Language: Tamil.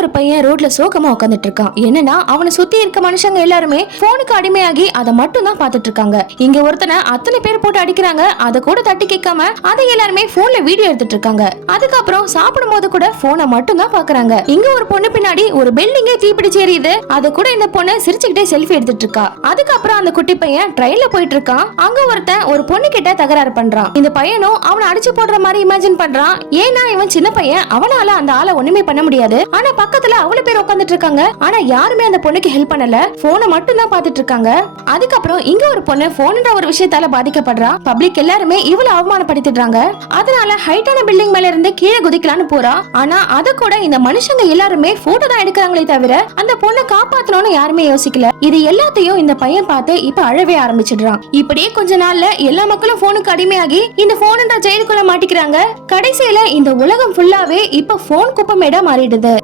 ஒரு பையன் ரோட்ல சோகமா உட்காந்துட்டு இருக்கான். என்னன்னா அவனை சுத்தி இருக்க மனுஷங்க எல்லாருமே போனுக்கு அடிமையாகி அதை மட்டும் தான் பாத்துட்டு இருக்காங்க. இங்க ஒருத்தனை அத்தனை பேர் போட்டு அடிக்கிறாங்க. அதை கூட தட்டி கேட்காம அதை எல்லாருமே போன்ல வீடியோ எடுத்துட்டு இருக்காங்க. அதுக்கப்புறம் சாப்பிடும் போது கூட போனை மட்டும் தான் பாக்குறாங்க. இங்க ஒரு பொண்ணு பின்னாடி ஒரு பில்டிங்கே தீப்பிடிச்சு எரியுது. அது கூட இந்த பொண்ணு சிரிச்சுக்கிட்டே செல்ஃபி எடுத்துட்டு இருக்கா. அதுக்கப்புறம் அந்த குட்டி பையன் ட்ரெயின்ல போயிட்டு இருக்கான். அங்க ஒருத்தன் ஒரு பொண்ணு கிட்ட தகராறு பண்றான். இந்த பையனும் அவனை அடிச்சு போடுற மாதிரி இமேஜின் பண்றான். ஏன்னா இவன் சின்ன பையன், அவனால அந்த ஆளை ஒண்ணுமே பண்ண முடியாது. ஆனா பக்கத்துல அவ்வளவு பேர் உட்கார்ந்துட்டு இருக்காங்க. ஆனா யாருமே அந்த பொண்ணுக்கு ஹெல்ப் பண்ணல. போனை மட்டும் தான் பாத்துட்டு இருக்காங்க. அதுக்கப்புறம் இங்க ஒரு பொண்ணு போன்ன்ற ஒரு விஷயத்தால பாதிக்கப்படுறா. பப்ளிக் எல்லாருமே இவளை அவமானப்படுத்திடுறாங்க. அதனால ஹைட்டான பில்டிங் மேல இருந்து கீழே குதிக்கலான்னு போறா. ஆனா அத கூட இந்த மனுஷங்க எல்லாருமே போட்டோ தான் எடுக்கிறாங்களே தவிர அந்த பொண்ணை காப்பாத்தணும்னு யாருமே யோசிக்கல. இது எல்லாத்தையும் இந்த பையன் பார்த்து இப்ப அழவே ஆரம்பிச்சிடுறான். இப்படியே கொஞ்ச நாள்ல எல்லா மக்களும் போனுக்கு அடிமையாகி இந்த போன்ன்ற ஜெயிலுக்குள்ள மாட்டிக்கிறாங்க. கடைசியில இந்த உலகம் ஃபுல்லாவே இப்ப போன் குப்பமேடா மாறிடுது.